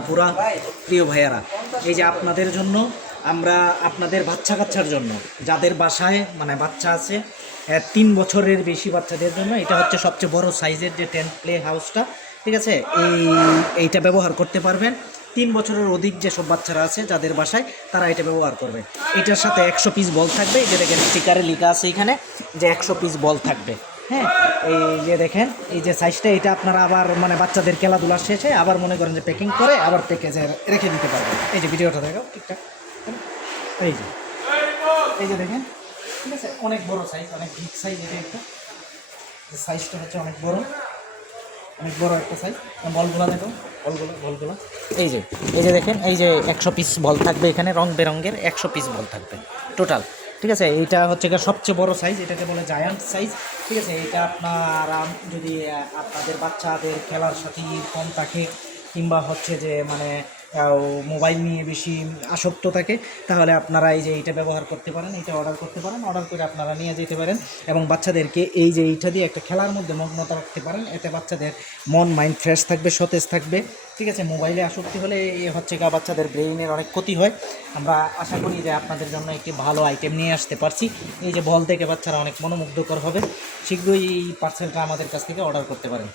আপুরা, প্রিয় ভাইয়ারা, এই যে আপনাদের জন্য আমরা আপনাদের বাচ্চা কাচ্চার জন্য যাদের বাসায় মানে বাচ্চা আছে 3 বছরের বেশি বাচ্চাদের জন্য এটা হচ্ছে সবচেয়ে বড় সাইজের যে টেন্ট প্লে হাউসটা, ঠিক আছে। এইটা ব্যবহার করতে পারবেন 3 বছরের অধিক যেসব বাচ্চারা আছে যাদের বাসায়, তারা এটা ব্যবহার করবে। এটার সাথে 100 পিস বল থাকবে, এই যে দেখেন স্টিকারে লেখা আছে এখানে যে 100 পিস বল থাকবে। হ্যাঁ, এই যে দেখেন এই যে সাইজটা, এটা আপনারা আবার মানে বাচ্চাদের খেলাধুলা শেষে আবার মনে করেন যে প্যাকিং করে আবার প্যাকেজে রেখে দিতে পারবেন। এই যে ভিডিওটা দেখো ঠিকঠাক, এই যে দেখেন, ঠিক আছে, অনেক বড় সাইজ, অনেক বিগ সাইজ। এটা একটা সাইজটা হচ্ছে অনেক বড় একটা সাইজ। বলগুলো দেখো, বলগুলো এই যে দেখেন, এই যে 100 পিস বল থাকবে এখানে, রং বেরঙের 100 পিস বল থাকবে টোটাল, ঠিক আছে। এইটা হচ্ছে সবচেয়ে বড় সাইজ, এটাকে বলে জায়ান্ট সাইজ, ঠিক আছে। এটা আপনারা যদি আপনাদের বাচ্চাদের খেলার সাথে কম থাকে কিংবা হচ্ছে যে মানে মোবাইল নিয়ে বেশি আসক্ত থাকে, তাহলে আপনারা এই যে এইটা ব্যবহার করতে পারেন, এটা অর্ডার করতে পারেন, অর্ডার করে আপনারা নিয়ে যেতে পারেন এবং বাচ্চাদেরকে এই যে এইটা দিয়ে একটা খেলার মধ্যে মগ্নতা রাখতে পারেন। এতে বাচ্চাদের মন মাইন্ড ফ্রেশ থাকবে, সতেজ থাকবে, ঠিক আছে। মোবাইলে আসক্তি হলে হচ্ছে বাচ্চাদের ব্রেইনের অনেক ক্ষতি হয়। আমরা আশা করি যে আপনাদের জন্য একটি ভালো আইটেম নিয়ে আসতে পারছি। এই যে বল থেকে বাচ্চারা অনেক মনোমুগ্ধকর হবে। শীঘ্রই এই পার্সেলটা আমাদের কাছ থেকে অর্ডার করতে পারেন।